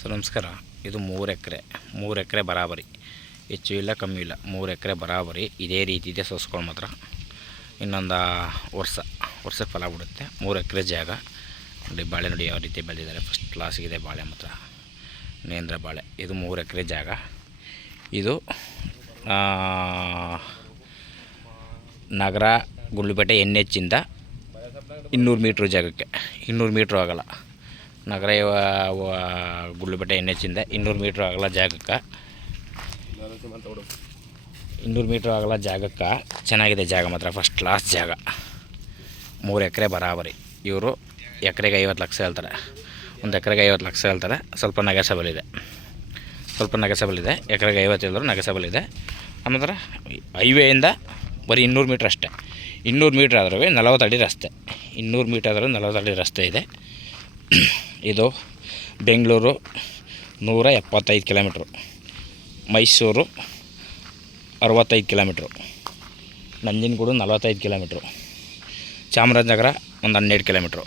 Sir ನಮಸ್ಕಾರ. ಇದು 3 ಎಕರೆ ಬರಾಬರಿ, ಹೆಚ್ಚು ಇಲ್ಲ ಕಮ್ಮಿ ಇಲ್ಲ. 3 ಎಕರೆ ಬರಾಬರಿ ಇದೇ ರೀತಿ ಇದೆ. ಸೋಸ್ಕೊಂಡು ಮಾತ್ರ ಇನ್ನೊಂದು ವರ್ಷಕ್ಕೆ ಫಲ ಬಿಡುತ್ತೆ. 3 ಎಕರೆ ಜಾಗ ನೋಡಿ. ಬಾಳೆ ನೋಡಿ ಯಾವ ರೀತಿ ಬೆಳೆದಿದ್ದಾರೆ. ಫಸ್ಟ್ ಕ್ಲಾಸಿಗಿದೆ ಬಾಳೆ ಮಾತ್ರ, ನೇಂದ್ರ ಬಾಳೆ. ಇದು 3 ಎಕರೆ ಜಾಗ. ಇದು ನಗರ ಗುಂಡ್ಲುಪೇಟೆ NH ಇಂದ 200 ಮೀಟ್ರ್ ಜಾಗಕ್ಕೆ. 200 ಮೀಟ್ರ್ ಆಗಲ್ಲ. ನಗರ ಗುಂಡ್ಲುಪೇಟೆ NH ಇಂದ 200 ಮೀಟ್ರ್ ಆಗಲ್ಲ ಜಾಗಕ್ಕೆ. 200 ಮೀಟ್ರ್ ಆಗಲ್ಲ ಜಾಗಕ್ಕೆ. ಚೆನ್ನಾಗಿದೆ ಜಾಗ ಮಾತ್ರ, ಫಸ್ಟ್ ಕ್ಲಾಸ್ ಜಾಗ. 3 ಎಕರೆ ಬರಾಬರಿ. ಇವರು ಎಕರೆಗೆ 50 ಲಕ್ಷ ಹೇಳ್ತಾರೆ. ಒಂದು ಎಕರೆಗೆ 50 ಲಕ್ಷ ಹೇಳ್ತಾರೆ. ಸ್ವಲ್ಪ ನೆಗೆಸಬಲ್ ಇದೆ. ಎಕರೆಗೆ 50 ಹೇಳಿದ್ರು ನೆಗೆಸಬಲ್ ಇದೆ. ಆಮೇಲೆ ಹೈವೇಯಿಂದ ಬರೀ 200 ಮೀಟ್ರ್ ಅಷ್ಟೇ. 200 ಮೀಟ್ರ್ ಆದ್ರೂ 40 ಅಡಿ ರಸ್ತೆ. 200 ಮೀಟ್ರ್ ಆದರೂ 40 ಅಡಿ ರಸ್ತೆ ಇದೆ. ಇದು Bengaluru 175 kilometre, Mysuru 65 kilometre, Nanjangud 45 kilometre, Chamarajanagar ಒಂದು 12 ಕಿಲೋಮೀಟ್ರು.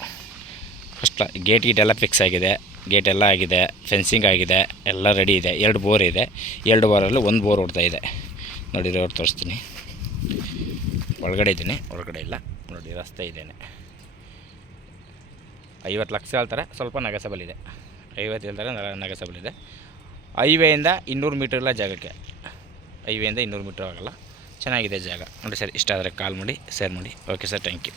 ಫಸ್ಟ್ ಗೇಟ್ ಎಲ್ಲ ಫಿಕ್ಸ್ ಆಗಿದೆ. ಗೇಟ್ ಎಲ್ಲ ಆಗಿದೆ, ಫೆನ್ಸಿಂಗ್ ಆಗಿದೆ, ಎಲ್ಲ ರೆಡಿ ಇದೆ. 2 ಬೋರ್ ಇದೆ. 2 ಬೋರಲ್ಲಿ 1 ಬೋರ್ ಹೊಡ್ತಾ ಇದೆ. ನೋಡಿ ರೋಡ್ ತೋರಿಸ್ತೀನಿ. ಒಳಗಡೆ ಇದ್ದೀನಿ, ಹೊರಗಡೆ ಇಲ್ಲ. ನೋಡಿ ರಸ್ತೆ ಇದ್ದೇನೆ. 50 ಲಕ್ಷ ಹೇಳ್ತಾರೆ. ಸ್ವಲ್ಪ ನೆಗೆಸಬಲ್ ಇದೆ. 50 ಹೇಳ್ತಾರೆ, ನೆಗೆಸಬಲ್ ಇದೆ. ಹೈವೇಯಿಂದ 200 ಮೀಟ್ರ್ ಇಲ್ಲ ಜಾಗಕ್ಕೆ. ಹೈವೇಯಿಂದ 200 ಮೀಟ್ರ್ ಆಗಲ್ಲ. ಚೆನ್ನಾಗಿದೆ ಜಾಗ ನೋಡಿ ಸರ್. ಇಷ್ಟ ಆದರೆ ಕಾಲ್ ಮಾಡಿ, ಶೇರ್ ಮಾಡಿ. Okay sir, thank you.